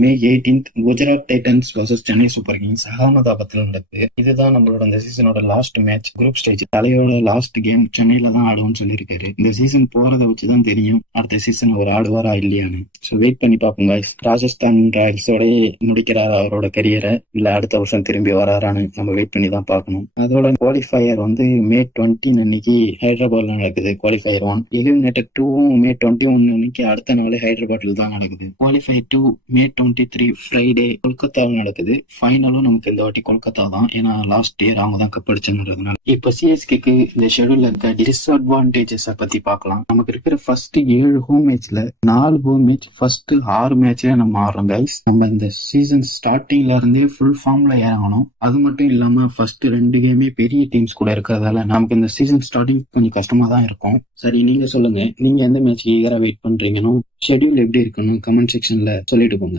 மே 18th Gujarat Titans versus Chennai super Kings அகமதாபாத்ல நடக்குது. இதுதான் நம்மளோட இந்த சீசனோட லாஸ்ட் மேட்ச். குரூப் ஸ்டேஜ் தலையோட லாஸ்ட் கேம் சென்னையில தான் ஆடுவோம்னு சொல்லியிருக்காரு. இந்த சீசன் போறதை வச்சுதான் தெரியும் அடுத்த சீசன் ஒரு ஆடுவாரா இல்லையான்னு. ஸோ வெயிட் பண்ணி பார்ப்போம் guys. ராஜஸ்தான் ராயல்ஸோட முடிக்கிறார் அவரோட கரியரை, இல்ல அடுத்த வருஷம் திரும்பி வராரான்னு நம்ம வெயிட் பண்ணி தான் பார்க்கணும். அதோட குவாலிஃபயர் வந்து மே 20 அன்னைக்கு ஹைதராபாத்ல நடக்குது. குவாலிஃபயர் 1 எலிமினேட்டர் 2 மே 21 அன்னைக்கு அடுத்த நாள் ஹைதராபாத்ல தான் நடக்குது. குவாலிஃபயர் 2 மே 23 ஃப்ரைடே கொல்கத்தாவில் நடக்குது. ஃபைனலும் நமக்கு இந்த வாட்டி கொல்கத்தா தான், ஏன்னா லாஸ்ட் இயர் அவங்க தான் கப் அடிச்சுன்றதுனால. இப்ப சிஎஸ்கேக்கு இந்த ஷெடியூல்ல இருக்க டிஸ்அட்வான்டேஜஸ் பத்தி பார்க்கலாம். நமக்கு இருக்கிற ஃபர்ஸ்ட் 7 ஹோம் மேட்ச்ல 4 ஹோம் மேட்ச் ஃபர்ஸ்ட் 6 மேட்ச்ல நம்ம ஆடுறோம் கைஸ். நம்ம இந்த சீசன் ஸ்டார்டிங்ல இருந்தே ஃபுல் ஃபார்ம்ல இறங்கணும். அது மட்டும் இல்லாம ஃபர்ஸ்ட் 2 கேமே பெரிய டீம்ஸ் கூட இருக்கிறதால நமக்கு இந்த சீசன் ஸ்டார்டிங் கொஞ்சம் கஷ்டமா தான் இருக்கும். சரி, நீங்க சொல்லுங்க, நீங்க எந்த மேட்ச் ஈகரா வெயிட் பண்றீங்கன்னு, ஷெட்யூல் எப்படி இருக்குன்னு கமெண்ட் செக்ஷன்ல சொல்லிட்டு போங்க.